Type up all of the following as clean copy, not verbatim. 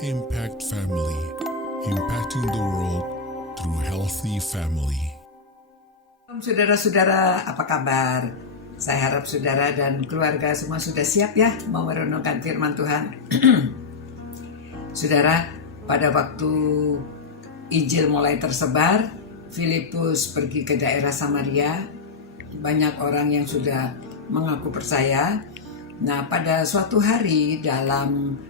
Impact Family, impacting the world through healthy family. Saudara-saudara, apa kabar? Saya harap saudara dan keluarga semua sudah siap ya mau merenungkan firman Tuhan. Saudara, pada waktu Injil mulai tersebar, Filipus pergi ke daerah Samaria. Banyak orang yang sudah mengaku percaya. Nah, pada suatu hari dalam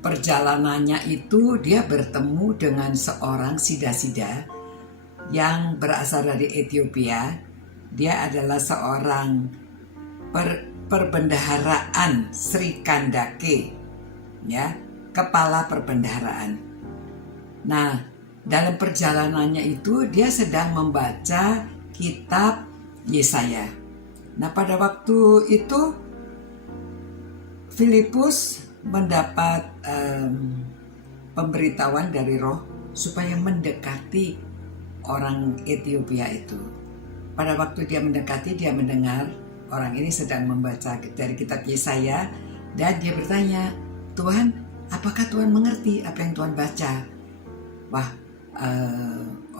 perjalanannya itu dia bertemu dengan seorang sida-sida yang berasal dari Ethiopia. Dia adalah seorang perbendaharaan Sri Kandake, ya, kepala perbendaharaan. Nah, dalam perjalanannya itu dia sedang membaca kitab Yesaya. Nah, pada waktu itu Filipus mendapat pemberitahuan dari Roh supaya mendekati orang Ethiopia itu. Pada waktu dia mendekati, dia mendengar orang ini sedang membaca dari kitab Yesaya dan dia bertanya, "Tuhan, apakah Tuhan mengerti apa yang Tuhan baca?" Wah,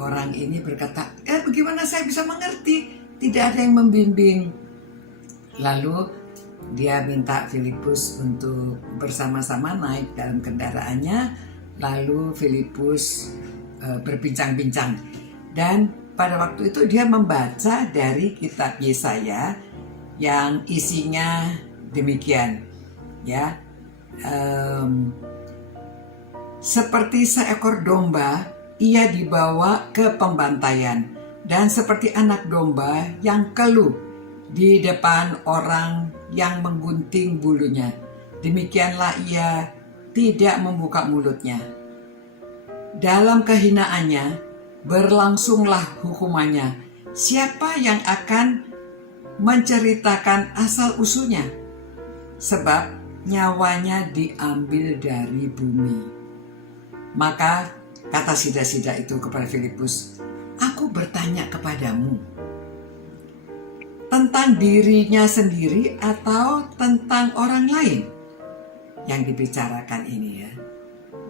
orang ini berkata, bagaimana saya bisa mengerti? Tidak ada yang membimbing. Lalu dia minta Filipus untuk bersama-sama naik dalam kendaraannya. Lalu Filipus berbincang-bincang. Dan pada waktu itu dia membaca dari kitab Yesaya yang isinya demikian, ya. Seperti seekor domba ia dibawa ke pembantaian, dan seperti anak domba yang keluh di depan orang yang menggunting bulunya, demikianlah ia tidak membuka mulutnya. Dalam kehinaannya berlangsunglah hukumannya. Siapa yang akan menceritakan asal-usulnya? Sebab nyawanya diambil dari bumi. Maka kata sida-sida itu kepada Filipus, "Aku bertanya kepadamu, tentang dirinya sendiri atau tentang orang lain yang dibicarakan ini ya?"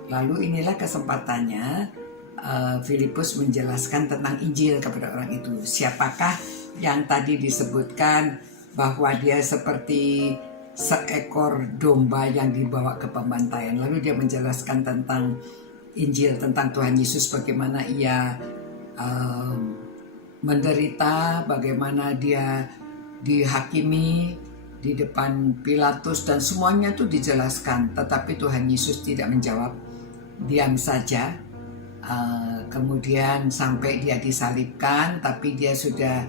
Lalu inilah kesempatannya Filipus menjelaskan tentang Injil kepada orang itu. Siapakah yang tadi disebutkan bahwa dia seperti seekor domba yang dibawa ke pembantaian. Lalu dia menjelaskan tentang Injil, tentang Tuhan Yesus, bagaimana ia menderita, bagaimana dia dihakimi di depan Pilatus, dan semuanya itu dijelaskan. Tetapi Tuhan Yesus tidak menjawab, diam saja. Kemudian sampai dia disalibkan, tapi dia sudah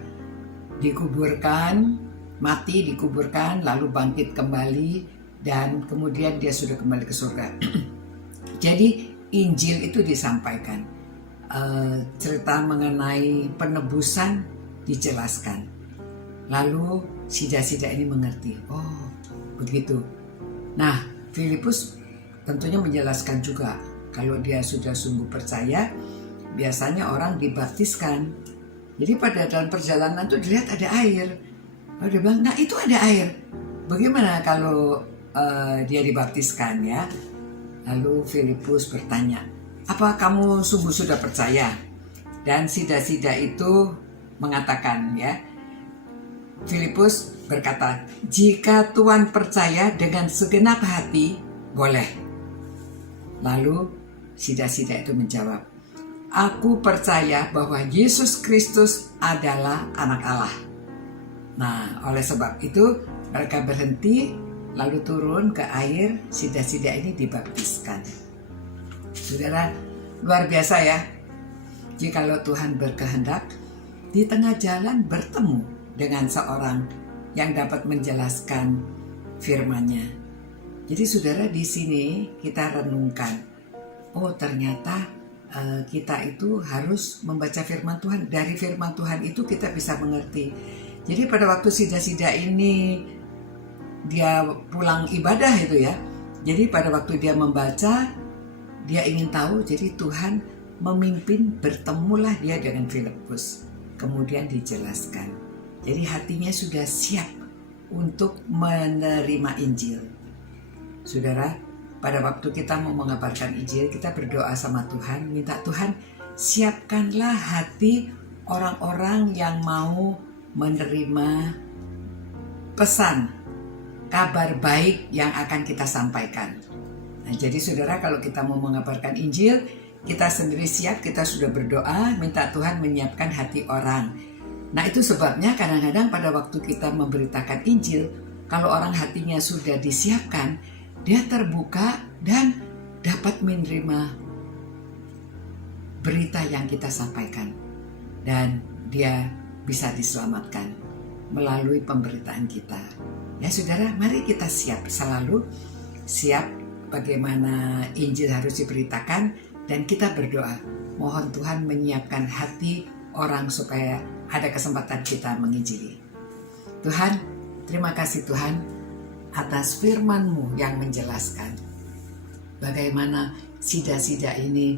dikuburkan, mati, dikuburkan, lalu bangkit kembali, dan kemudian dia sudah kembali ke surga. Jadi Injil itu disampaikan, cerita mengenai penebusan dijelaskan. Lalu sida-sida ini mengerti, oh begitu. Nah, Filipus tentunya menjelaskan juga, kalau dia sudah sungguh percaya, biasanya orang dibaptiskan. Jadi pada dalam perjalanan itu dilihat ada air. Lalu dia bilang, nah itu ada air. Bagaimana kalau dia dibaptiskan ya? Lalu Filipus bertanya, apa kamu sungguh sudah percaya? Dan sida-sida itu mengatakan ya, Filipus berkata, jika Tuhan percaya dengan segenap hati, boleh. Lalu sida-sida itu menjawab, aku percaya bahwa Yesus Kristus adalah anak Allah. Nah, oleh sebab itu mereka berhenti, lalu turun ke air, sida-sida ini dibaptiskan. Saudara, luar biasa ya. Jikalau Tuhan berkehendak, di tengah jalan bertemu dengan seorang yang dapat menjelaskan firman-Nya. Jadi saudara, di sini kita renungkan, oh ternyata kita itu harus membaca firman Tuhan. Dari firman Tuhan itu kita bisa mengerti. Jadi pada waktu sida-sida ini dia pulang ibadah itu ya, jadi pada waktu dia membaca, dia ingin tahu, jadi Tuhan memimpin, bertemulah dia dengan Filipus, kemudian dijelaskan. Jadi hatinya sudah siap untuk menerima Injil. Saudara, pada waktu kita mau mengabarkan Injil, kita berdoa sama Tuhan, minta Tuhan siapkanlah hati orang-orang yang mau menerima pesan, kabar baik yang akan kita sampaikan. Nah, jadi saudara, kalau kita mau mengabarkan Injil, kita sendiri siap, kita sudah berdoa, minta Tuhan menyiapkan hati orang. Nah, itu sebabnya kadang-kadang pada waktu kita memberitakan Injil, kalau orang hatinya sudah disiapkan, dia terbuka dan dapat menerima berita yang kita sampaikan. Dan dia bisa diselamatkan melalui pemberitaan kita. Ya saudara, mari kita selalu siap bagaimana Injil harus diberitakan, dan kita berdoa. Mohon Tuhan menyiapkan hati orang supaya ada kesempatan kita menginjili. Tuhan, terima kasih Tuhan atas firman-Mu yang menjelaskan bagaimana sida-sida ini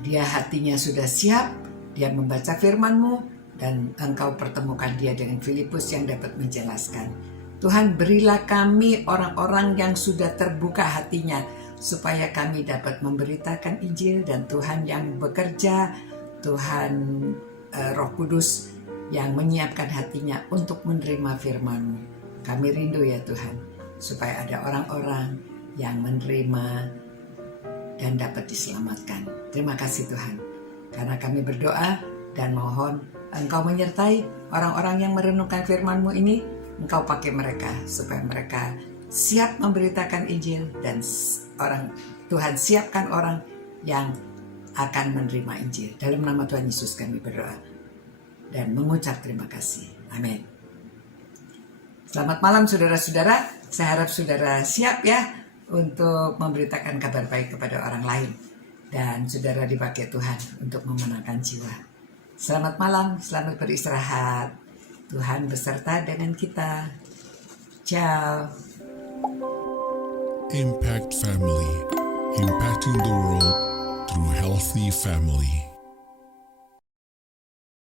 dia hatinya sudah siap, dia membaca firman-Mu, dan Engkau pertemukan dia dengan Filipus yang dapat menjelaskan. Tuhan, berilah kami orang-orang yang sudah terbuka hatinya supaya kami dapat memberitakan Injil, dan Tuhan yang bekerja, Tuhan Roh Kudus yang menyiapkan hatinya untuk menerima firman-Mu. Kami rindu ya Tuhan, supaya ada orang-orang yang menerima dan dapat diselamatkan. Terima kasih Tuhan, karena kami berdoa dan mohon Engkau menyertai orang-orang yang merenungkan firman-Mu ini. Engkau pakai mereka supaya mereka siap memberitakan Injil, dan Tuhan siapkan orang yang akan menerima Injil. Dalam nama Tuhan Yesus kami berdoa dan mengucap terima kasih. Amin. Selamat malam saudara-saudara. Saya harap saudara siap ya untuk memberitakan kabar baik kepada orang lain, dan saudara dipakai Tuhan untuk memenangkan jiwa. Selamat malam, selamat beristirahat. Tuhan beserta dengan kita. Ciao. Impact Family, impacting the world through healthy family.